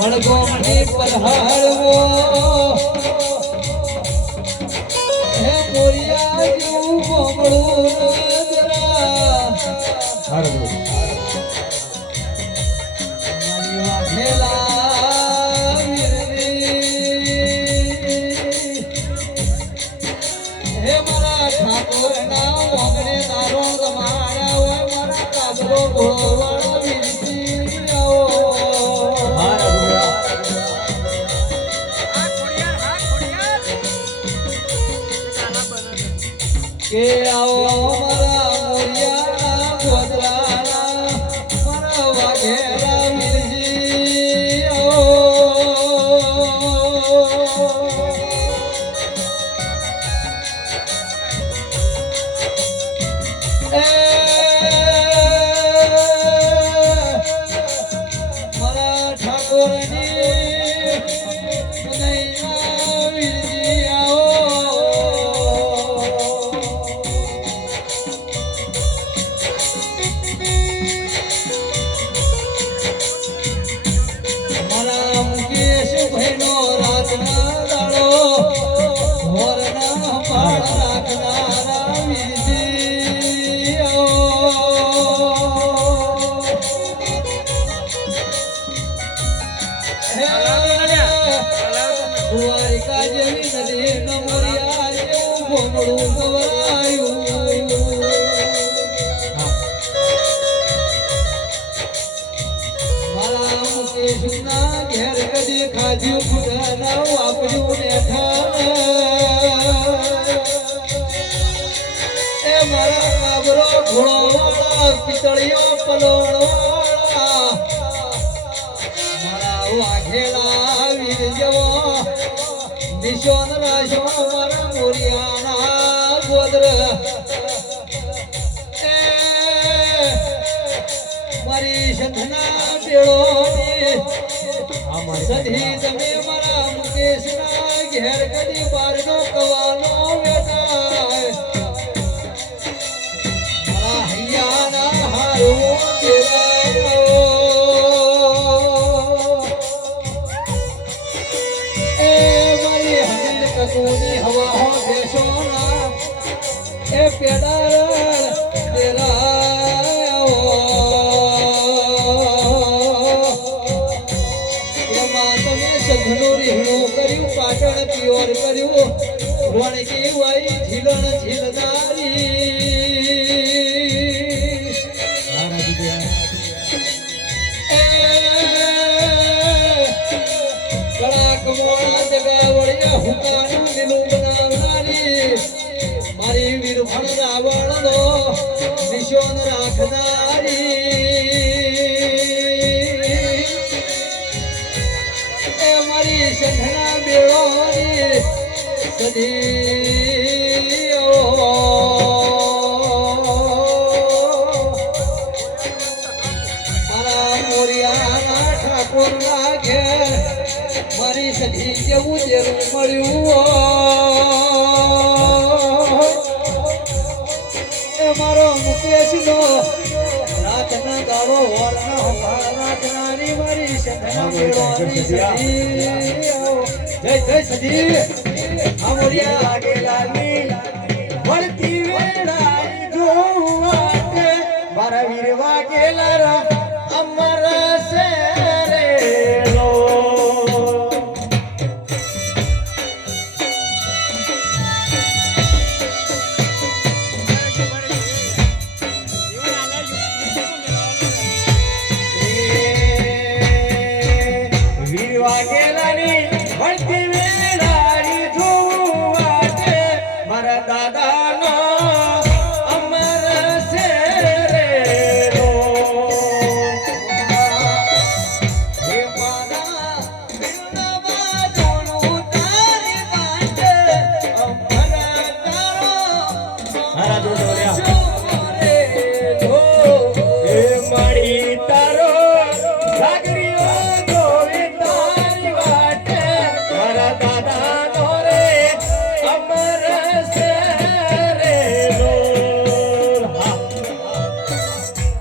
વણગોમની પલહાડવો હે મોરિયા જેવું ગોમડું નજરા મારી વાઘેલા વીરવી હે મારા ઠાકોરના ઓગણે તારો તમારા હોય મારા કાબરો ભોળવાળો વીરજી આવો કે આવો મારા મોરિયાના ગોદરાના મારા વાઘેલા વીરજી આવો મારા ઠાકોરની નૈના વીરજી આવો મારા મુકેશ ભાઈનો રાતના દાડો હોરના પાળ રાખનારા વીરજી દ્વારિકા જેવી નદી નમરિયા જેવું ગોમડું ગવરાયું મારા મુકેશના ઘેર કદી ખાધ્યું ખુદાના વાપર્યું બેઠા એ મારા કાબરો ઘોડોવાળા પિતળિયો પલોળવાળા મારા વાઘેલા વીર જેવો નિશોન રાશો મારા મોરિયાના ગોદર મારી સંધના બેળોની સધી તમે મારા મુકેશના ઘેર કદી બારનો કવાનો બેટા મારા હૈયાના હારો તેરા એ મારી હમિંદ કસૂની હવા હો દેશોના એ પેડા તેરા પાટણ પિયોર કર્યું રોણકી વાઈ ઝીલણ ઝીલદારી કળાક મોણા જગાવળિયા હુકાનું લીલું બનાવનારી મારી વીરભણ રાવણનો નિશોન રાખનારી મારી સંઘના બેળોની સદી મારા મોરિયાના ઠાકોરના ઘેર મારી સદી જેવું જેરું મળ્યું એ મારો મુકેશનો રાતના દાડો હોરના રાખનારી મારી સંઘના બેળોની સદી જય જય સદી આ મોરિયા લાગે લાલની